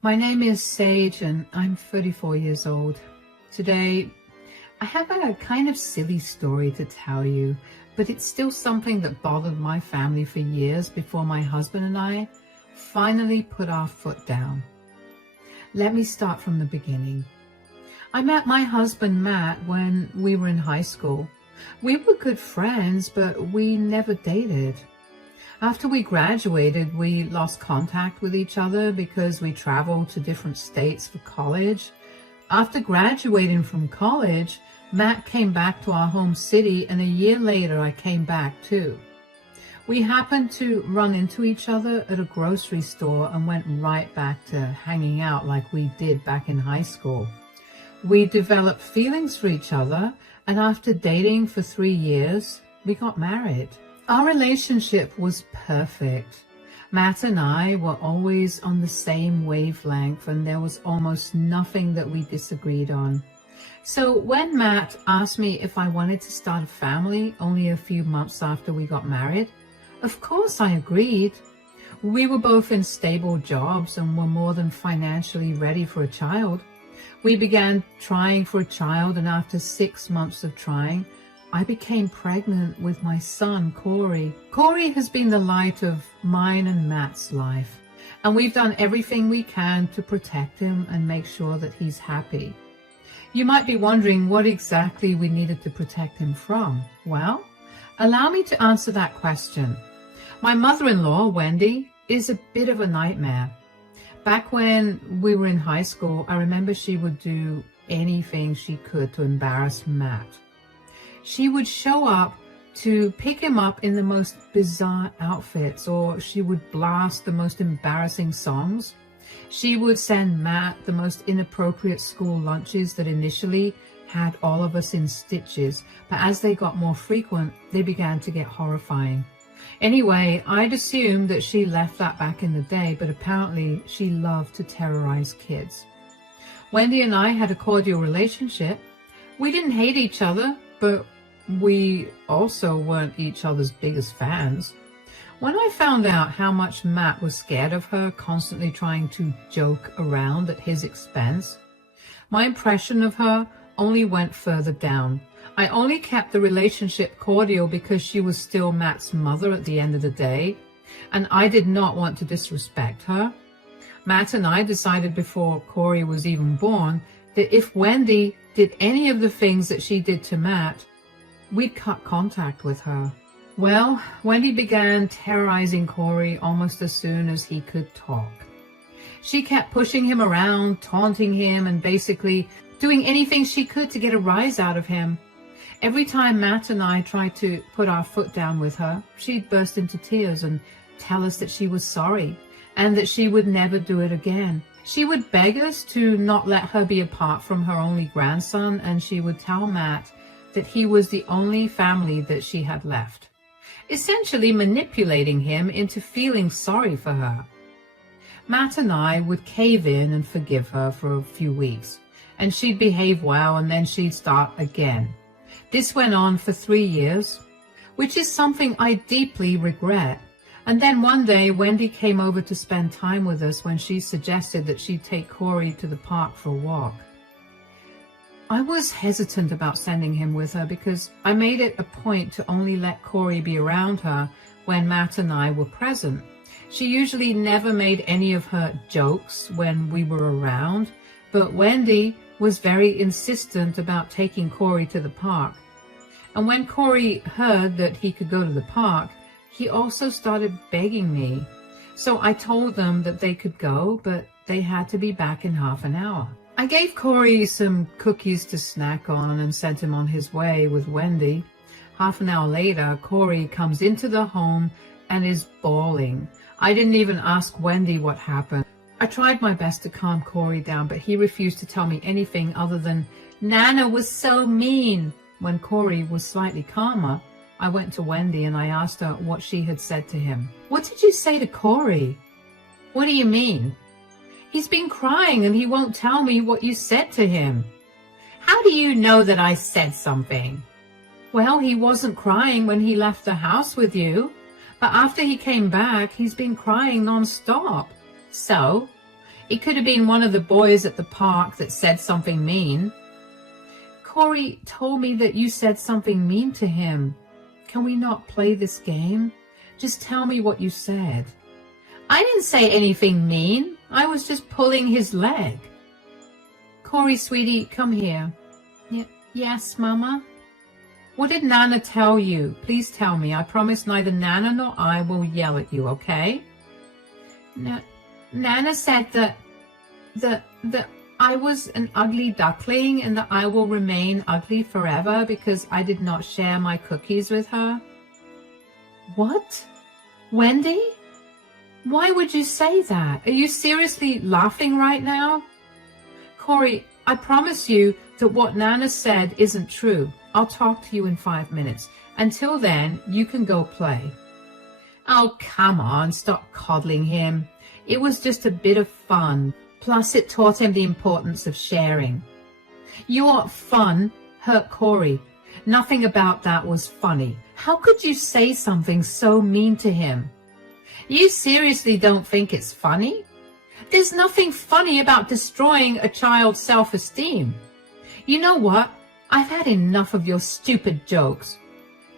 My name is Sage and I'm 34 years old. Today, I have a kind of silly story to tell you, but it's still something that bothered my family for years before my husband and I finally put our foot down. Let me start from the beginning. I met my husband Matt when we were in high school. We were good friends, but we never dated. After we graduated, we lost contact with each other because we traveled to different states for college. After graduating from college, Matt came back to our home city, and a year later I came back too. We happened to run into each other at a grocery store and went right back to hanging out like we did back in high school. We developed feelings for each other, and after dating for 3 years, we got married. Our relationship was perfect. Matt and I were always on the same wavelength, and there was almost nothing that we disagreed on. So when Matt asked me if I wanted to start a family only a few months after we got married, of course I agreed. We were both in stable jobs and were more than financially ready for a child. We began trying for a child, and after 6 months of trying, I became pregnant with my son, Corey. Corey has been the light of mine and Matt's life, and we've done everything we can to protect him and make sure that he's happy. You might be wondering what exactly we needed to protect him from. Well, allow me to answer that question. My mother-in-law, Wendy, is a bit of a nightmare. Back when we were in high school, I remember she would do anything she could to embarrass Matt. She would show up to pick him up in the most bizarre outfits, or she would blast the most embarrassing songs. She would send Matt the most inappropriate school lunches that initially had all of us in stitches, but as they got more frequent, they began to get horrifying. Anyway, I'd assumed that she left that back in the day, but apparently she loved to terrorize kids. Wendy and I had a cordial relationship. We didn't hate each other, but we also weren't each other's biggest fans. When I found out how much Matt was scared of her, constantly trying to joke around at his expense, my impression of her only went further down. I only kept the relationship cordial because she was still Matt's mother at the end of the day, and I did not want to disrespect her. Matt and I decided before Corey was even born that if Wendy did any of the things that she did to Matt, we'd cut contact with her. Well, Wendy began terrorizing Corey almost as soon as he could talk. She kept pushing him around, taunting him, and basically doing anything she could to get a rise out of him. Every time Matt and I tried to put our foot down with her, she'd burst into tears and tell us that she was sorry and that she would never do it again. She would beg us to not let her be apart from her only grandson, and she would tell Matt that he was the only family that she had left, essentially manipulating him into feeling sorry for her. Matt and I would cave in and forgive her for a few weeks, and she'd behave well, and then she'd start again. This went on for 3 years, which is something I deeply regret. And then one day, Wendy came over to spend time with us when she suggested that she'd take Corey to the park for a walk. I was hesitant about sending him with her because I made it a point to only let Corey be around her when Matt and I were present. She usually never made any of her jokes when we were around, but Wendy was very insistent about taking Corey to the park. And when Corey heard that he could go to the park, he also started begging me. So I told them that they could go, but they had to be back in half an hour. I gave Corey some cookies to snack on and sent him on his way with Wendy. Half an hour later, Corey comes into the home and is bawling. I didn't even ask Wendy what happened. I tried my best to calm Corey down, but he refused to tell me anything other than, "Nana was so mean." When Corey was slightly calmer, I went to Wendy and I asked her what she had said to him. "What did you say to Corey?" "What do you mean?" "He's been crying and he won't tell me what you said to him." "How do you know that I said something?" "Well, he wasn't crying when he left the house with you, but after he came back, he's been crying non-stop." "So? It could have been one of the boys at the park that said something mean. Corey told me that you said something mean to him. Can we not play this game? Just tell me what you said. I didn't say anything mean. I was just pulling his leg. Corey, sweetie, come here. Yes, Mama? What did Nana tell you? Please tell me. I promise neither Nana nor I will yell at you, okay? Nana said that I was an ugly duckling and that I will remain ugly forever because I did not share my cookies with her. What? Wendy? Why would you say that? Are you seriously laughing right now? Corey, I promise you that what Nana said isn't true. I'll talk to you in 5 minutes. Until then, you can go play. Oh, come on, stop coddling him. It was just a bit of fun. Plus, it taught him the importance of sharing. Your fun hurt Corey. Nothing about that was funny. How could you say something so mean to him? You seriously don't think it's funny? There's nothing funny about destroying a child's self-esteem. You know what? I've had enough of your stupid jokes.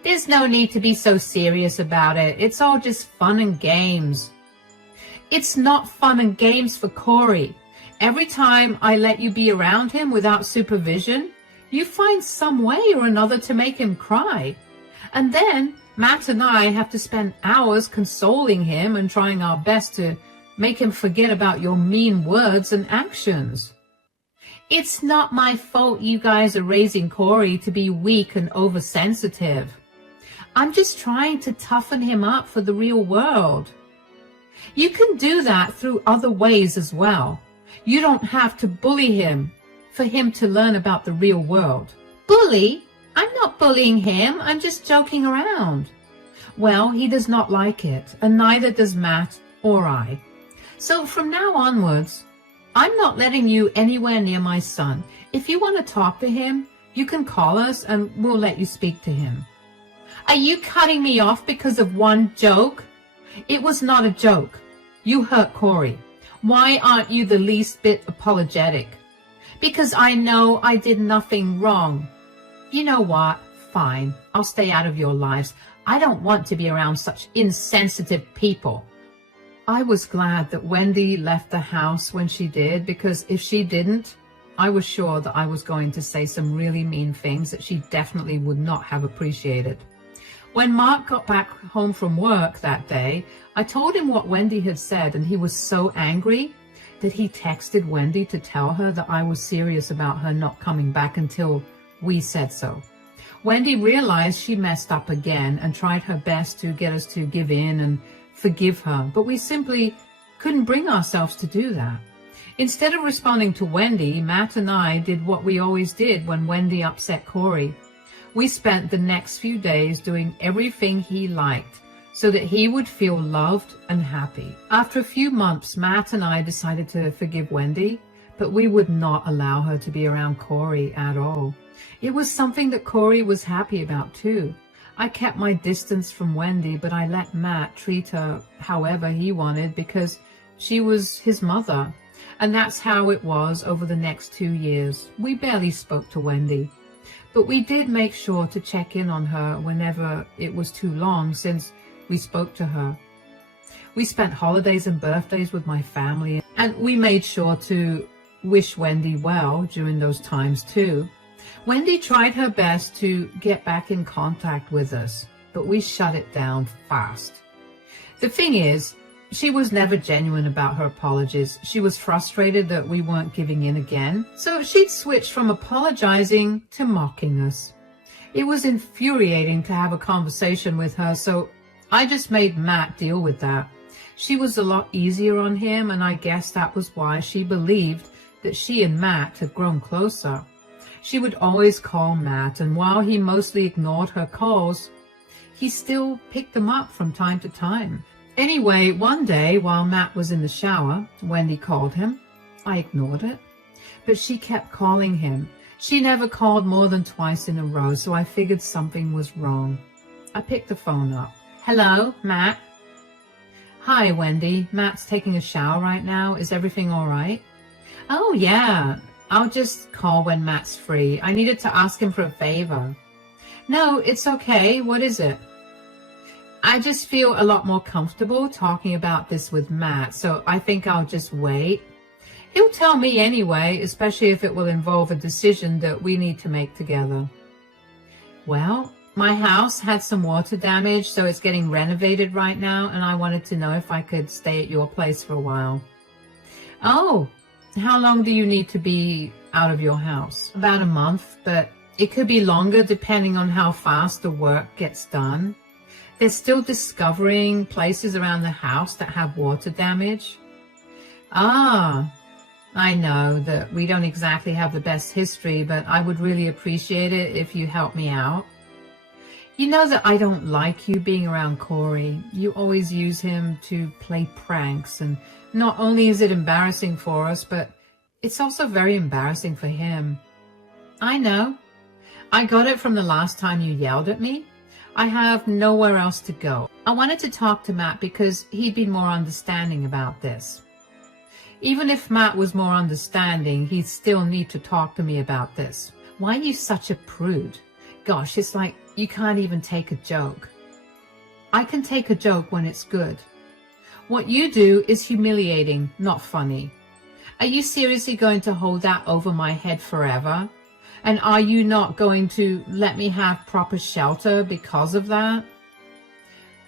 There's no need to be so serious about it. It's all just fun and games. It's not fun and games for Corey. Every time I let you be around him without supervision, you find some way or another to make him cry. And then Matt and I have to spend hours consoling him and trying our best to make him forget about your mean words and actions. It's not my fault you guys are raising Corey to be weak and oversensitive. I'm just trying to toughen him up for the real world. You can do that through other ways as well. You don't have to bully him for him to learn about the real world. Bully? I'm not bullying him. I'm just joking around. Well, he does not like it, and neither does Matt or I. So from now onwards, I'm not letting you anywhere near my son. If you want to talk to him, you can call us and we'll let you speak to him. Are you cutting me off because of one joke? It was not a joke. You hurt Corey. Why aren't you the least bit apologetic? Because I know I did nothing wrong. You know what? Fine. I'll stay out of your lives. I don't want to be around such insensitive people. I was glad that Wendy left the house when she did, because if she didn't, I was sure that I was going to say some really mean things that she definitely would not have appreciated. When Mark got back home from work that day, I told him what Wendy had said, and he was so angry that he texted Wendy to tell her that I was serious about her not coming back until we said so. Wendy realized she messed up again and tried her best to get us to give in and forgive her, but we simply couldn't bring ourselves to do that. Instead of responding to Wendy, Matt and I did what we always did when Wendy upset Corey. We spent the next few days doing everything he liked so that he would feel loved and happy. After a few months, Matt and I decided to forgive Wendy, but we would not allow her to be around Corey at all. It was something that Corey was happy about too. I kept my distance from Wendy, but I let Matt treat her however he wanted because she was his mother. And that's how it was over the next 2 years. We barely spoke to Wendy, but we did make sure to check in on her whenever it was too long since we spoke to her. We spent holidays and birthdays with my family, and we made sure to wish Wendy well during those times too. Wendy tried her best to get back in contact with us, but we shut it down fast. The thing is, she was never genuine about her apologies. She was frustrated that we weren't giving in again, so she'd switched from apologizing to mocking us. It was infuriating to have a conversation with her, so I just made Matt deal with that. She was a lot easier on him, and I guess that was why she believed that she and Matt had grown closer. She would always call Matt, and while he mostly ignored her calls, he still picked them up from time to time. Anyway, one day while Matt was in the shower, Wendy called him. I ignored it, but she kept calling him. She never called more than twice in a row, so I figured something was wrong. I picked the phone up. Hello, Matt? Hi, Wendy. Matt's taking a shower right now. Is everything all right? Oh, yeah. I'll just call when Matt's free. I needed to ask him for a favor. No, it's okay. What is it? I just feel a lot more comfortable talking about this with Matt, so I think I'll just wait. He'll tell me anyway, especially if it will involve a decision that we need to make together. Well, my house had some water damage, so it's getting renovated right now, and I wanted to know if I could stay at your place for a while. Oh, how long do you need to be out of your house? About a month, but it could be longer depending on how fast the work gets done. They're still discovering places around the house that have water damage. Ah, I know that we don't exactly have the best history, but I would really appreciate it if you help me out. You know that I don't like you being around Corey. You always use him to play pranks, and not only is it embarrassing for us, but it's also very embarrassing for him. I know. I got it from the last time you yelled at me. I have nowhere else to go. I wanted to talk to Matt because he'd be more understanding about this. Even if Matt was more understanding, he'd still need to talk to me about this. Why are you such a prude? Gosh, it's like you can't even take a joke. I can take a joke when it's good. What you do is humiliating, not funny. Are you seriously going to hold that over my head forever? And are you not going to let me have proper shelter because of that?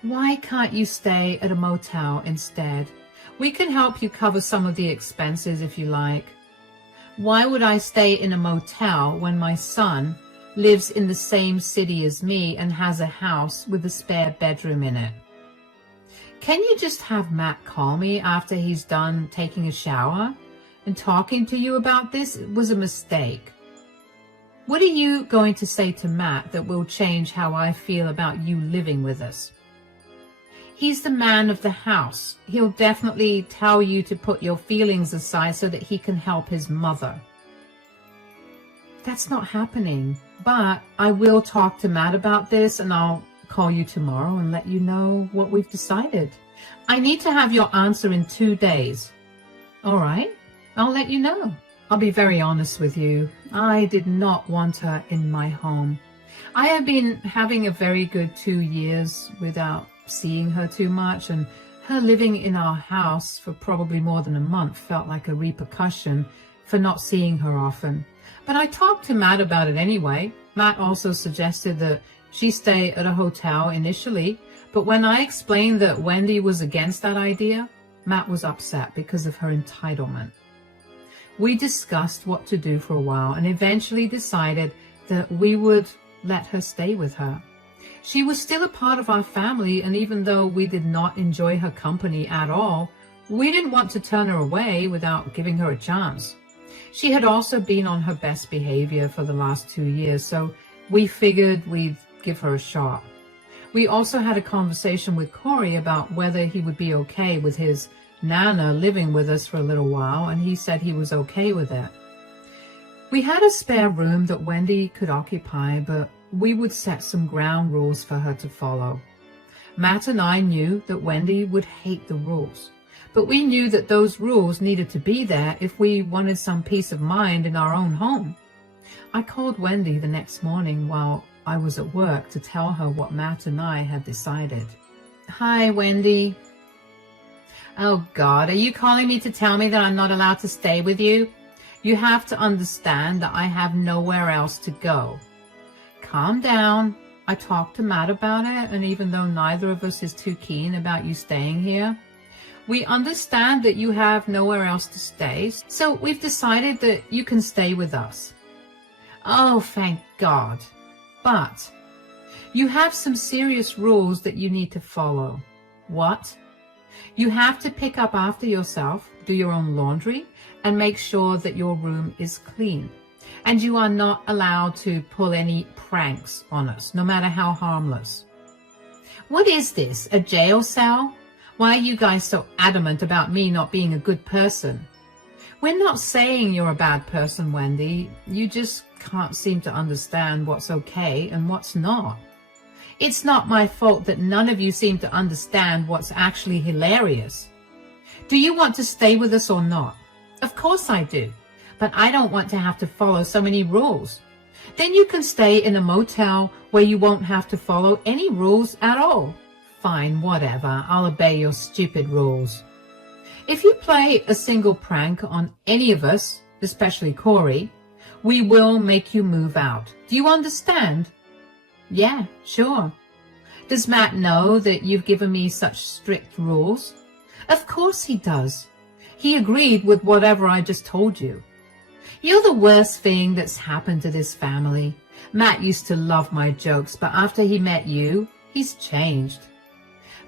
Why can't you stay at a motel instead? We can help you cover some of the expenses if you like. Why would I stay in a motel when my son lives in the same city as me and has a house with a spare bedroom in it? Can you just have Matt call me after he's done taking a shower and talking to you about this? It was a mistake. What are you going to say to Matt that will change how I feel about you living with us? He's the man of the house. He'll definitely tell you to put your feelings aside so that he can help his mother. That's not happening, but I will talk to Matt about this, and I'll call you tomorrow and let you know what we've decided. I need to have your answer in 2 days. All right, I'll let you know. I'll be very honest with you. I did not want her in my home. I have been having a very good 2 years without seeing her too much, and her living in our house for probably more than a month felt like a repercussion for not seeing her often. But I talked to Matt about it anyway. Matt also suggested that she stay at a hotel initially, but when I explained that Wendy was against that idea, Matt was upset because of her entitlement. We discussed what to do for a while and eventually decided that we would let her stay with her. She was still a part of our family, and even though we did not enjoy her company at all, we didn't want to turn her away without giving her a chance. She had also been on her best behavior for the last 2 years, so we figured we'd give her a shot. We also had a conversation with Corey about whether he would be okay with his Nana living with us for a little while, and he said he was okay with it. We had a spare room that Wendy could occupy, but we would set some ground rules for her to follow. Matt and I knew that Wendy would hate the rules, but we knew that those rules needed to be there if we wanted some peace of mind in our own home. I called Wendy the next morning while I was at work to tell her what Matt and I had decided. Hi, Wendy. Oh God, are you calling me to tell me that I'm not allowed to stay with you? You have to understand that I have nowhere else to go. Calm down. I talked to Matt about it, and even though neither of us is too keen about you staying here, we understand that you have nowhere else to stay, so we've decided that you can stay with us. Oh, thank God. But you have some serious rules that you need to follow. What? You have to pick up after yourself, do your own laundry, and make sure that your room is clean. And you are not allowed to pull any pranks on us, no matter how harmless. What is this, a jail cell? Why are you guys so adamant about me not being a good person? We're not saying you're a bad person, Wendy. You just can't seem to understand what's okay and what's not. It's not my fault that none of you seem to understand what's actually hilarious. Do you want to stay with us or not? Of course I do, but I don't want to have to follow so many rules. Then you can stay in a motel where you won't have to follow any rules at all. Fine, whatever, I'll obey your stupid rules. If you play a single prank on any of us, especially Corey, we will make you move out. Do you understand? Yeah, sure. Does Matt know that you've given me such strict rules? Of course he does. He agreed with whatever I just told you. You're the worst thing that's happened to this family. Matt used to love my jokes, but after he met you, he's changed.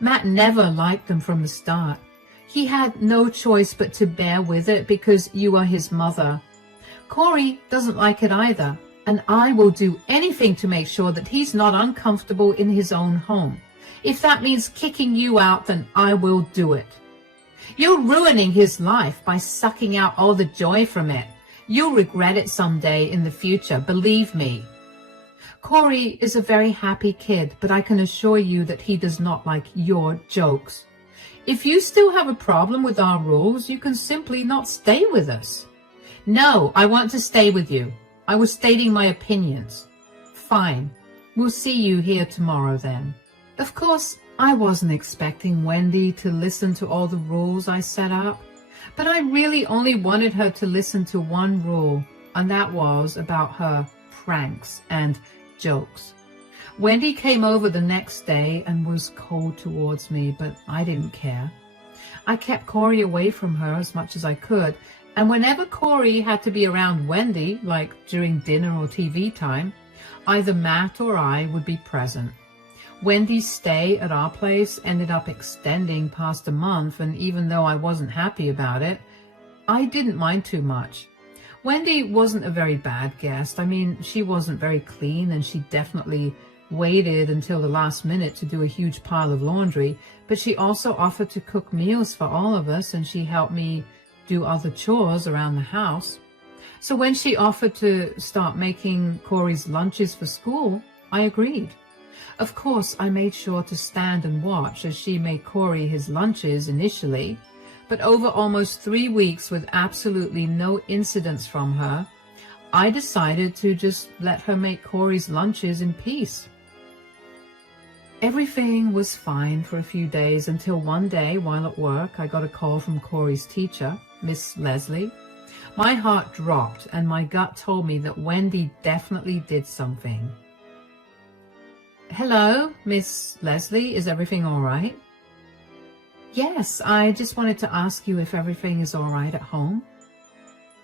Matt never liked them from the start. He had no choice but to bear with it because you are his mother. Corey doesn't like it either, and I will do anything to make sure that he's not uncomfortable in his own home. If that means kicking you out, then I will do it. You're ruining his life by sucking out all the joy from it. You'll regret it someday in the future, believe me. Corey is a very happy kid, but I can assure you that he does not like your jokes. If you still have a problem with our rules, you can simply not stay with us. No, I want to stay with you. I was stating my opinions. Fine. We'll see you here tomorrow then. Of course, I wasn't expecting Wendy to listen to all the rules I set up, but I really only wanted her to listen to one rule, and that was about her pranks and jokes. Wendy came over the next day and was cold towards me, but I didn't care. I kept Corey away from her as much as I could, and whenever Corey had to be around Wendy, like during dinner or TV time, either Matt or I would be present. Wendy's stay at our place ended up extending past a month, and even though I wasn't happy about it, I didn't mind too much. Wendy wasn't a very bad guest. I mean, she wasn't very clean, and she definitely waited until the last minute to do a huge pile of laundry, but she also offered to cook meals for all of us, and she helped me do other chores around the house. So when she offered to start making Corey's lunches for school, I agreed. Of course, I made sure to stand and watch as she made Corey his lunches initially, but over almost 3 weeks with absolutely no incidents from her, I decided to just let her make Corey's lunches in peace. Everything was fine for a few days until one day while at work, I got a call from Corey's teacher, Miss Leslie. My heart dropped and my gut told me that Wendy definitely did something. Hello, Miss Leslie, is everything all right? Yes, I just wanted to ask you if everything is all right at home.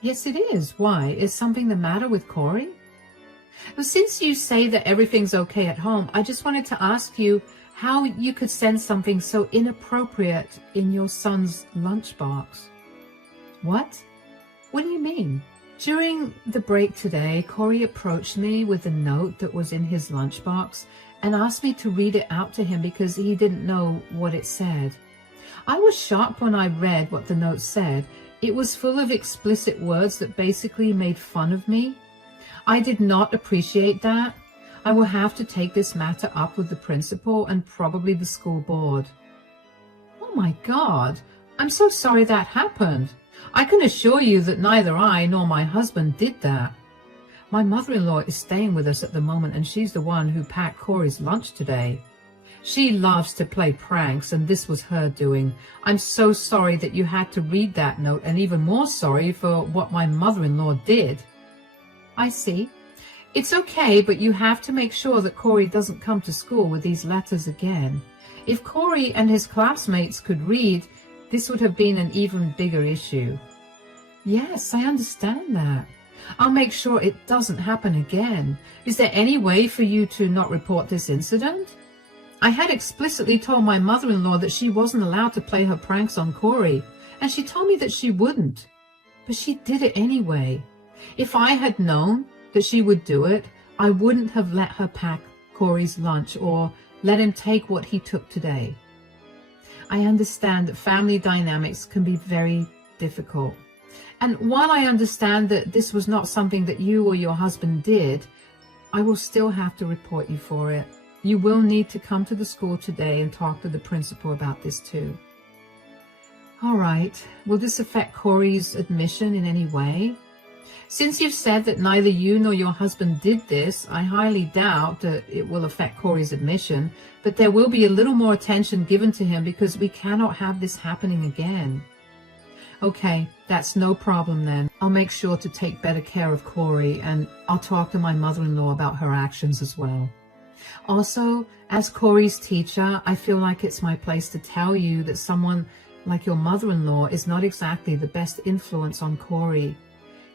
Yes, it is. Why? Is something the matter with Corey? Well, since you say that everything's okay at home, I just wanted to ask you how you could send something so inappropriate in your son's lunchbox. What? What do you mean? During the break today, Corey approached me with a note that was in his lunchbox and asked me to read it out to him because he didn't know what it said. I was shocked when I read what the note said. It was full of explicit words that basically made fun of me. I did not appreciate that. I will have to take this matter up with the principal and probably the school board. Oh my God, I'm so sorry that happened. I can assure you that neither I nor my husband did that. My mother-in-law is staying with us at the moment, and she's the one who packed Corey's lunch today. She loves to play pranks, and this was her doing. I'm so sorry that you had to read that note, and even more sorry for what my mother-in-law did. I see. It's okay, but you have to make sure that Corey doesn't come to school with these letters again. If Corey and his classmates could read, this would have been an even bigger issue. Yes, I understand that. I'll make sure it doesn't happen again. Is there any way for you to not report this incident? I had explicitly told my mother-in-law that she wasn't allowed to play her pranks on Corey, and she told me that she wouldn't. But she did it anyway. If I had known that she would do it, I wouldn't have let her pack Corey's lunch or let him take what he took today. I understand that family dynamics can be very difficult. And while I understand that this was not something that you or your husband did, I will still have to report you for it. you will need to come to the school today and talk to the principal about this too. All right, will this affect Corey's admission in any way? Since you've said that neither you nor your husband did this, I highly doubt that it will affect Corey's admission, but there will be a little more attention given to him because we cannot have this happening again. Okay, that's no problem then. I'll make sure to take better care of Corey, and I'll talk to my mother-in-law about her actions as well. Also, as Corey's teacher, I feel like it's my place to tell you that someone like your mother-in-law is not exactly the best influence on Corey.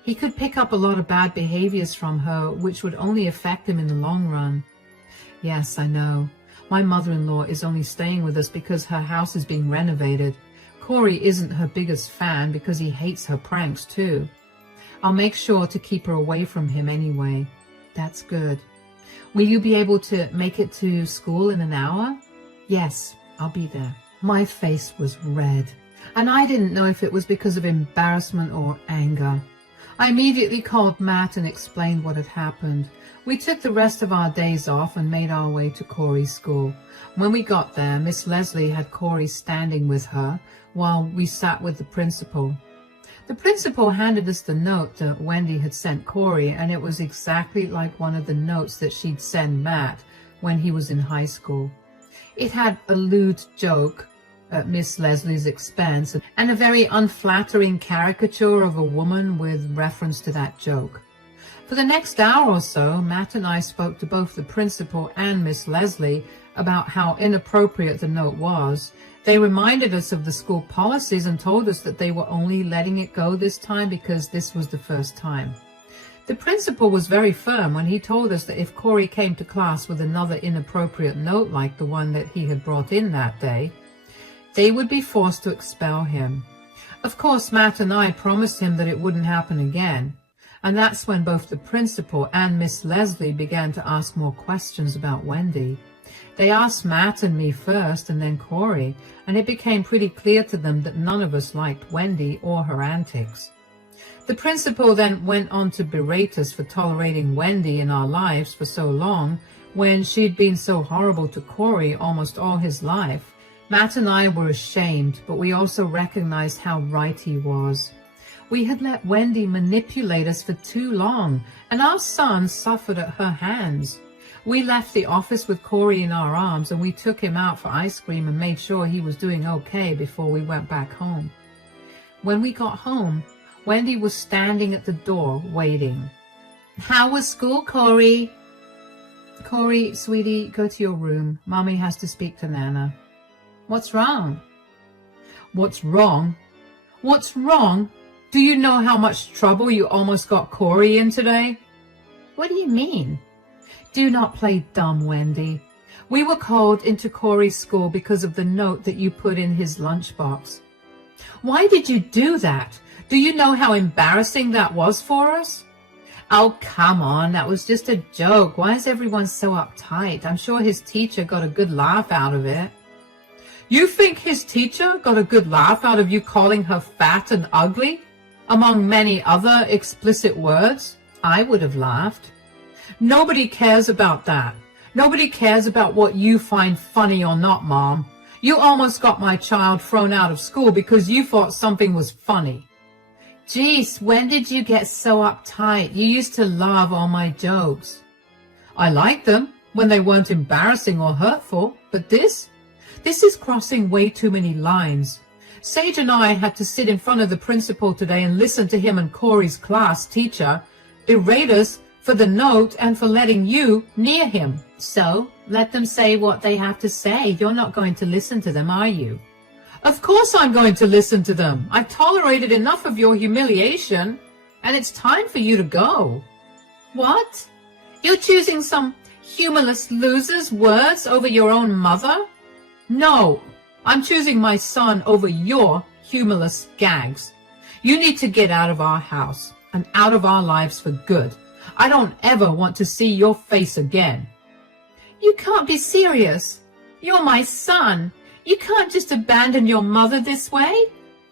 He could pick up a lot of bad behaviors from her, which would only affect him in the long run. Yes, I know. My mother-in-law is only staying with us because her house is being renovated. Corey isn't her biggest fan because he hates her pranks too. I'll make sure to keep her away from him anyway. That's good. Will you be able to make it to school in an hour? Yes, I'll be there. My face was red, and I didn't know if it was because of embarrassment or anger. I immediately called Matt and explained what had happened. We took the rest of our days off and made our way to Corey's school. When we got there, Miss Leslie had Corey standing with her while we sat with the principal. The principal handed us the note that Wendy had sent Corey, and it was exactly like one of the notes that she'd send Matt when he was in high school. It had a lewd joke at Miss Leslie's expense and a very unflattering caricature of a woman with reference to that joke. For the next hour or so, Matt and I spoke to both the principal and Miss Leslie about how inappropriate the note was. They reminded us of the school policies and told us that they were only letting it go this time because this was the first time. The principal was very firm when he told us that if Corey came to class with another inappropriate note like the one that he had brought in that day, they would be forced to expel him. Of course, Matt and I promised him that it wouldn't happen again. And that's when both the principal and Miss Leslie began to ask more questions about Wendy. They asked Matt and me first and then Corey, and it became pretty clear to them that none of us liked Wendy or her antics. The principal then went on to berate us for tolerating Wendy in our lives for so long when she'd been so horrible to Corey almost all his life. Matt and I were ashamed, but we also recognized how right he was. We had let Wendy manipulate us for too long, and our son suffered at her hands. We left the office with Corey in our arms, and we took him out for ice cream and made sure he was doing okay before we went back home. When we got home, Wendy was standing at the door waiting. "How was school, Corey?" "Corey, sweetie, go to your room. Mommy has to speak to Nana." "What's wrong?" "What's wrong? What's wrong? Do you know how much trouble you almost got Corey in today?" "What do you mean?" "Do not play dumb, Wendy. We were called into Corey's school because of the note that you put in his lunchbox." "Why did you do that? Do you know how embarrassing that was for us?" "Oh, come on, that was just a joke. Why is everyone so uptight? I'm sure his teacher got a good laugh out of it." "You think his teacher got a good laugh out of you calling her fat and ugly, among many other explicit words?" "I would have laughed." "Nobody cares about that. Nobody cares about what you find funny or not, Mom. You almost got my child thrown out of school because you thought something was funny." "Geez, when did you get so uptight? You used to love all my jokes." "I liked them when they weren't embarrassing or hurtful, but this is crossing way too many lines. Sage and I had to sit in front of the principal today and listen to him and Corey's class teacher berate us for the note and for letting you near him." "So, let them say what they have to say. You're not going to listen to them, are you?" "Of course I'm going to listen to them. I've tolerated enough of your humiliation, and it's time for you to go." "What? You're choosing some humorless loser's words over your own mother?" "No, I'm choosing my son over your humorless gags. You need to get out of our house and out of our lives for good. I don't ever want to see your face again." "You can't be serious. You're my son. You can't just abandon your mother this way.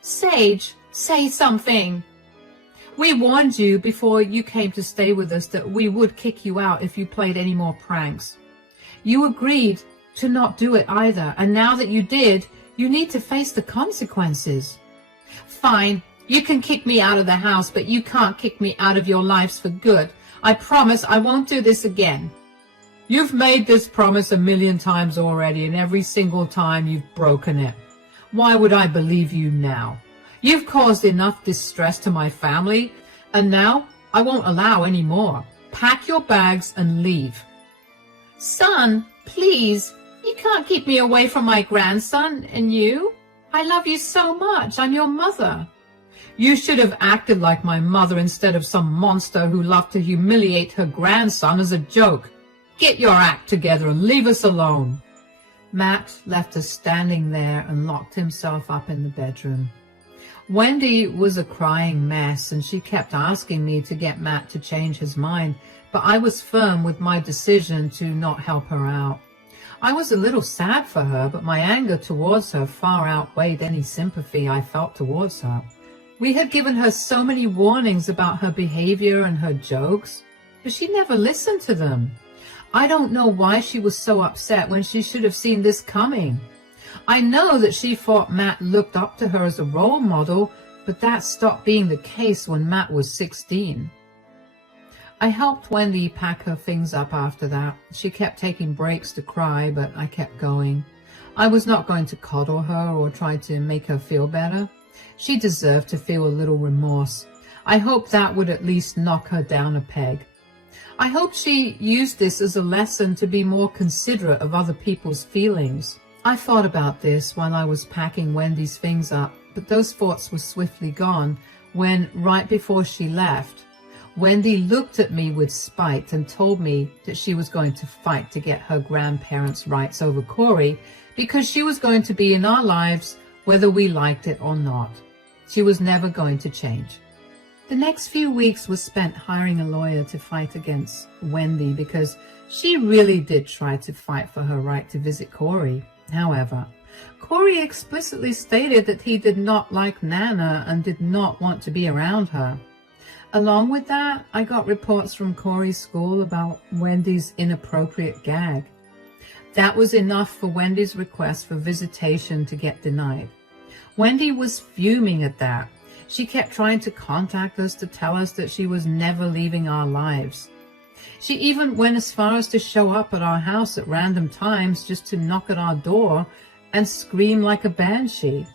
Sage, say something." "We warned you before you came to stay with us that we would kick you out if you played any more pranks. You agreed to not do it either, and now that you did, you need to face the consequences. Fine, you can kick me out of the house, but you can't kick me out of your lives for good. I promise I won't do this again. You've made this promise 1,000,000 times already, and every single time you've broken it. Why would I believe you now? You've caused enough distress to my family, and now I won't allow any more. Pack your bags and leave. Son, please, you can't keep me away from my grandson and you. I love you so much. I'm your mother. You should have acted like my mother instead of some monster who loved to humiliate her grandson as a joke. Get your act together and leave us alone. Matt left us standing there and locked himself up in the bedroom. Wendy was a crying mess, and she kept asking me to get Matt to change his mind, but I was firm with my decision to not help her out. I was a little sad for her, but my anger towards her far outweighed any sympathy I felt towards her. We had given her so many warnings about her behavior and her jokes, but she never listened to them. I don't know why she was so upset when she should have seen this coming. I know that she thought Matt looked up to her as a role model, but that stopped being the case when Matt was 16. I helped Wendy pack her things up after that. She kept taking breaks to cry, but I kept going. I was not going to coddle her or try to make her feel better. She deserved to feel a little remorse. I hoped that would at least knock her down a peg. I hoped she used this as a lesson to be more considerate of other people's feelings. I thought about this while I was packing Wendy's things up, but those thoughts were swiftly gone when, right before she left, Wendy looked at me with spite and told me that she was going to fight to get her grandparents' rights over Corey because she was going to be in our lives whether we liked it or not. She was never going to change. The next few weeks was spent hiring a lawyer to fight against Wendy because she really did try to fight for her right to visit Corey. However, Corey explicitly stated that he did not like Nana and did not want to be around her. Along with that, I got reports from Corey's school about Wendy's inappropriate gag. That was enough for Wendy's request for visitation to get denied. Wendy was fuming at that. She kept trying to contact us to tell us that she was never leaving our lives. She even went as far as to show up at our house at random times just to knock at our door and scream like a banshee.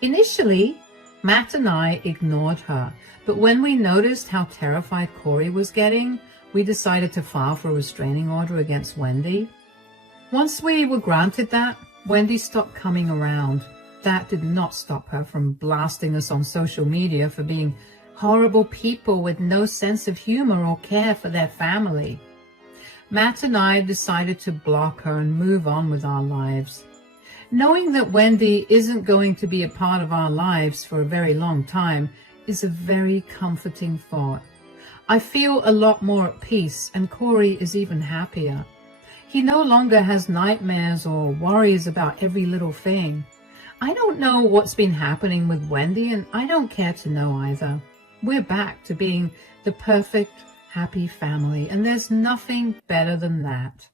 Initially, Matt and I ignored her, but when we noticed how terrified Corey was getting, we decided to file for a restraining order against Wendy. Once we were granted that, Wendy stopped coming around. That did not stop her from blasting us on social media for being horrible people with no sense of humor or care for their family. Matt and I decided to block her and move on with our lives. Knowing that Wendy isn't going to be a part of our lives for a very long time is a very comforting thought. I feel a lot more at peace, and Corey is even happier. He no longer has nightmares or worries about every little thing. I don't know what's been happening with Wendy, and I don't care to know either. We're back to being the perfect, happy family, and there's nothing better than that.